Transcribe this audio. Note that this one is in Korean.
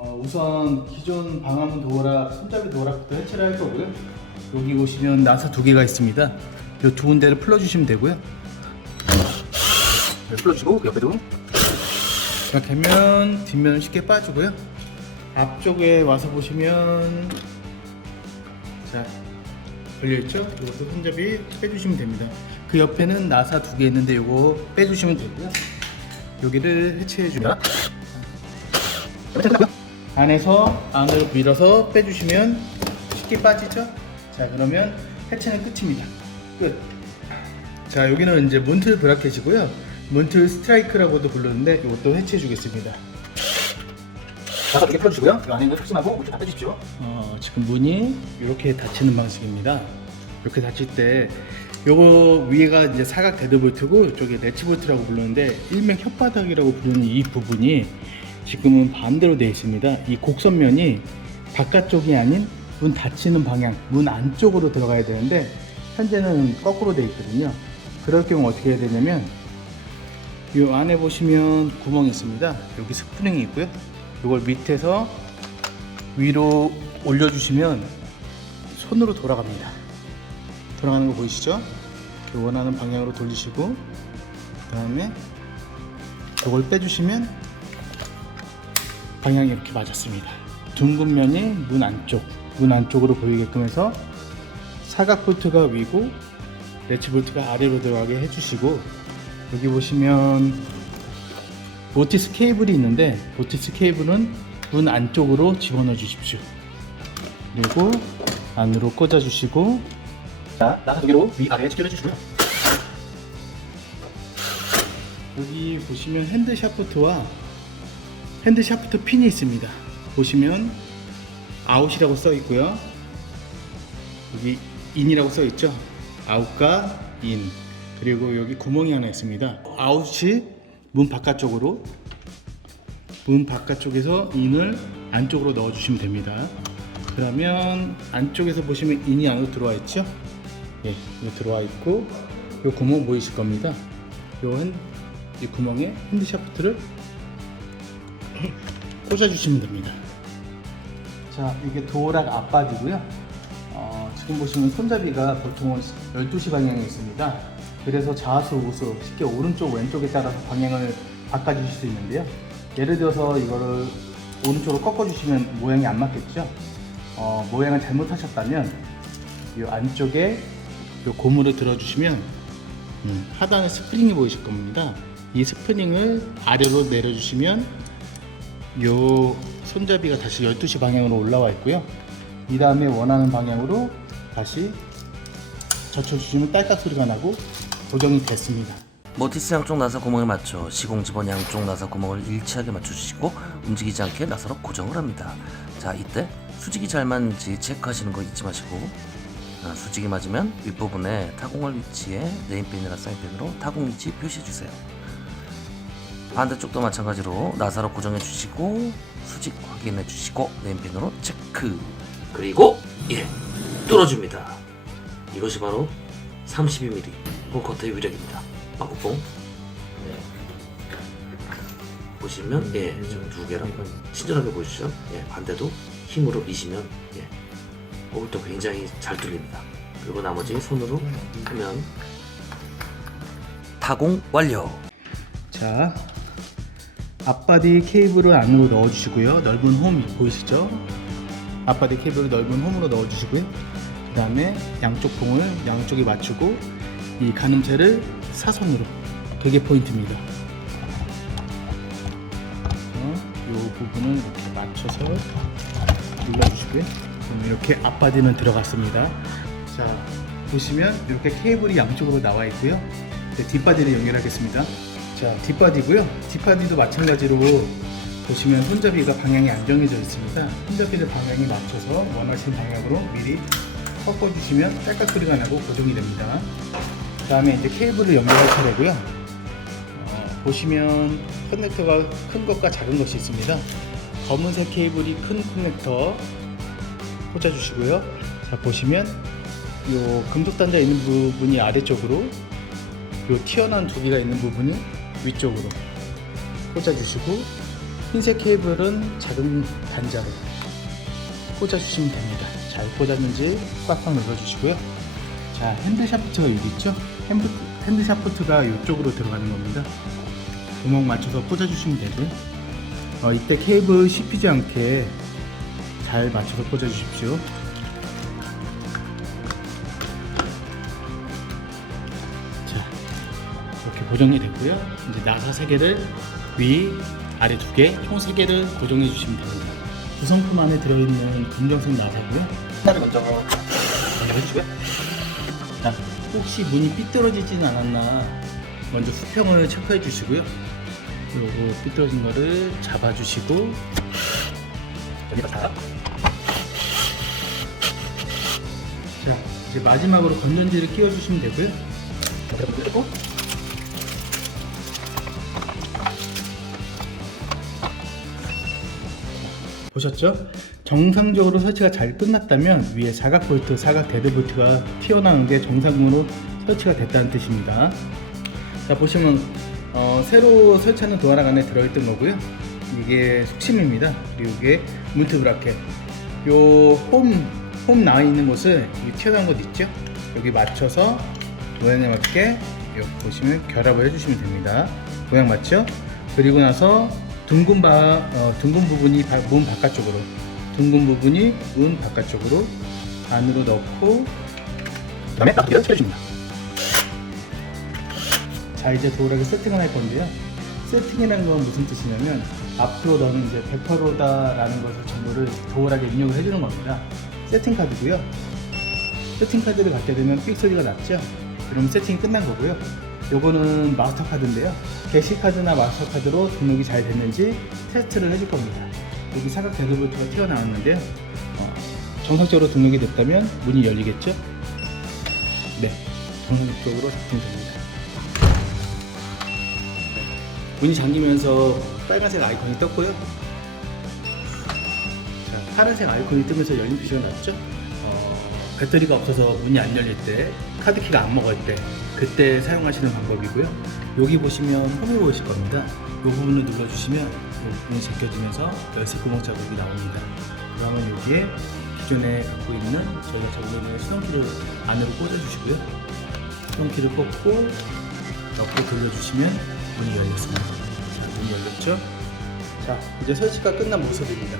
어, 우선 기존 방화문 도어락, 손잡이 도어락부터 해체를 할 거고요. 여기 보시면 나사 두 개가 있습니다. 이 두 군데를 풀어주시면 되고요. 네, 풀어주시고 옆에도 이렇게 하면 뒷면은 쉽게 빠지고요. 앞쪽에 와서 보시면 자 걸려있죠? 이것도 손잡이 빼주시면 됩니다. 그 옆에는 나사 두 개 있는데 이거 빼주시면 되고요. 여기를 해체해 주면 안에서 안으로 밀어서 빼주시면 쉽게 빠지죠? 자 그러면 해체는 끝입니다. 끝. 자 여기는 이제 몬틀 브라켓이고요. 몬틀 스트라이크라고도 부르는데 이것도 해체해 주겠습니다. 나사 두개 풀어주시고요. 이 안에 있는 흡심하고 물다 빼주십시오. 어, 지금 문이 이렇게 닫히는 방식입니다. 이렇게 닫힐 때 요거 위에가 이제 사각 데드볼트고 이쪽에 레치볼트라고 부르는데 일명 혓바닥이라고 부르는 이 부분이 지금은 반대로 되어 있습니다. 이 곡선면이 바깥쪽이 아닌 문 닫히는 방향, 문 안쪽으로 들어가야 되는데 현재는 거꾸로 되어 있거든요. 그럴 경우 어떻게 해야 되냐면 이 안에 보시면 구멍이 있습니다. 여기 스프링이 있고요. 이걸 밑에서 위로 올려주시면 손으로 돌아갑니다. 돌아가는 거 보이시죠? 그 원하는 방향으로 돌리시고 그 다음에 이걸 빼주시면 방향이 이렇게 맞았습니다. 둥근 면이 문 안쪽, 문 안쪽으로 보이게끔 해서 사각 볼트가 위고 레치 볼트가 아래로 들어가게 해주시고 여기 보시면 보티스 케이블이 있는데 보티스 케이블은 문 안쪽으로 집어넣어 주십시오. 그리고 안으로 꽂아 주시고 자, 나사 두 개로 위 아래 직결해 주시고요. 여기 보시면 핸드 샤프트와 핸드 샤프트 핀이 있습니다. 보시면 아웃이라고 써 있고요. 여기 인이라고 써 있죠. 아웃과 인. 그리고 여기 구멍이 하나 있습니다. 아웃이 문 바깥쪽으로 문 바깥쪽에서 인을 안쪽으로 넣어 주시면 됩니다. 그러면 안쪽에서 보시면 인이 안으로 들어와 있죠? 예, 들어와 있고 이 구멍 보이실 겁니다. 요 핸, 이 구멍에 핸드 샤프트를 꽂아주시면 됩니다. 자, 이게 도어락 앞바디고요. 어, 지금 보시면 손잡이가 보통은 12시 방향에 있습니다. 그래서 좌수, 우수, 쉽게 오른쪽, 왼쪽에 따라서 방향을 바꿔주실 수 있는데요. 예를 들어서 이거를 오른쪽으로 꺾어주시면 모양이 안 맞겠죠? 어, 모양을 잘못하셨다면 이 안쪽에 이 고무를 들어주시면 음, 하단에 스프링이 보이실 겁니다. 이 스프링을 아래로 내려주시면 요 손잡이가 다시 12시 방향으로 올라와 있고요. 이 다음에 원하는 방향으로 다시 젖혀주시면 딸깍 소리가 나고 고정이 됐습니다. 모티스 양쪽 나사 구멍에 맞춰 시공 집원 양쪽 나사 구멍을 일치하게 맞춰주시고 움직이지 않게 나사로 고정을 합니다. 자 이때 수직이 잘 맞는지 체크하시는 거 잊지 마시고 아, 수직이 맞으면 윗부분에 타공할 위치에 네임펜이나 사인펜으로 타공 위치 표시해 주세요. 반대쪽도 마찬가지로 나사로 고정해 주시고 수직 확인해 주시고 네임펜으로 체크 그리고 예 뚫어줍니다. 이것이 바로 32mm 홀커트의 위력입니다. 빵꾸뽕 네. 보시면 예, 두 개랑 친절하게 보시죠. 예, 반대도 힘으로 미시면 예, 홀도 굉장히 잘 뚫립니다. 그리고 나머지 손으로 하면 타공 완료. 자, 앞바디 케이블을 안으로 넣어주시고요. 넓은 홈 보이시죠? 앞바디 케이블을 넓은 홈으로 넣어주시고요. 그 다음에 양쪽 봉을 양쪽에 맞추고 이 가늠체를 사선으로 그게 포인트입니다. 이 부분을 이렇게 맞춰서 눌러주시고요. 그럼 이렇게 앞바디는 들어갔습니다. 자, 보시면 이렇게 케이블이 양쪽으로 나와 있고요. 뒷바디를 연결하겠습니다. 자, 뒷바디고요. 뒷바디도 마찬가지로 보시면 손잡이가 방향이 안정해져 있습니다. 손잡이를 방향에 맞춰서 원하시는 방향으로 미리 꺾어주시면 딸깍 소리가 나고 고정이 됩니다. 그 다음에 이제 케이블을 연결할 차례고요. 어, 보시면 커넥터가 큰 것과 작은 것이 있습니다. 검은색 케이블이 큰 커넥터 꽂아주시고요. 자 보시면 요 금속 단자 있는 부분이 아래쪽으로 요 튀어나온 두 개가 있는 부분이 위쪽으로 꽂아주시고 흰색 케이블은 작은 단자로 꽂아주시면 됩니다. 잘 꽂았는지 꽉꽉 눌러주시고요. 자, 핸드 샤프트가 여기 있죠? 핸드, 핸드 샤프트가 이쪽으로 들어가는 겁니다. 구멍 맞춰서 꽂아주시면 되고요. 어, 이때 케이블 씹히지 않게 잘 맞춰서 꽂아주십시오. 고정이 됐고요. 이제 나사 세 개를 위, 아래 두 개, 총세 개를 고정해 주시면 됩니다. 구성품 안에 들어있는 검정색 나사고요. 하나를 먼저 연결해주고요. 자, 혹시 문이 삐뚤어지진 않았나 먼저 수평을 체크해 주시고요. 그리고 삐뚤어진 거를 잡아주시고 여기다 다. 자 이제 마지막으로 건전지를 끼워주시면 되고요. 꽂고 보셨죠? 정상적으로 설치가 잘 끝났다면 위에 사각 볼트, 사각 데드 볼트가 튀어나오는 게 정상으로 설치가 됐다는 뜻입니다. 자 보시면 어, 새로 설치하는 도어락 안에 들어있던 거고요. 이게 속심입니다. 그리고 이게 문트 브라켓. 요 홈, 홈 나와 있는 곳을 이 튀어나온 곳 있죠? 여기 맞춰서 모양에 맞게 여기 보시면 결합을 해주시면 됩니다. 모양 맞죠? 그리고 나서 둥근 바, 어, 둥근 부분이 바- 문 바깥쪽으로, 둥근 부분이 문 바깥쪽으로 안으로 넣고 그다음에 나사기를 켜줍니다. 자 이제 도어락을 세팅을 할 건데요. 세팅이라는 건 무슨 뜻이냐면 앞으로 너는 이제 100%다라는 것을 정보를 도어락에 입력을 해주는 겁니다. 세팅 카드고요. 세팅 카드를 갖게 되면 삑 소리가 났죠. 그럼 세팅이 끝난 거고요. 요거는 마스터 카드인데요. 게시 카드나 마스터 카드로 등록이 잘 됐는지 테스트를 해줄 겁니다. 여기 사각 데드볼트가 튀어나왔는데요. 어, 정상적으로 등록이 됐다면 문이 열리겠죠? 네, 정상적으로 작동됩니다. 문이 잠기면서 빨간색 아이콘이 떴고요. 자, 파란색 아이콘이 뜨면서 열린 표시가 났죠? 어, 배터리가 없어서 문이 안 열릴 때, 카드키가 안 먹을 때, 그때 사용하시는 방법이고요. 여기 보시면 홈이 보이실 겁니다. 이 부분을 눌러주시면 이 문이 제껴지면서 열쇠 구멍 자국이 나옵니다. 그러면 여기에 기존에 갖고 있는 저희가 적고 있는 수동키를 안으로 꽂아주시고요. 수동키를 꽂고 넣고 돌려주시면 문이 열렸습니다. 자, 문이 열렸죠? 자, 이제 설치가 끝난 모습입니다.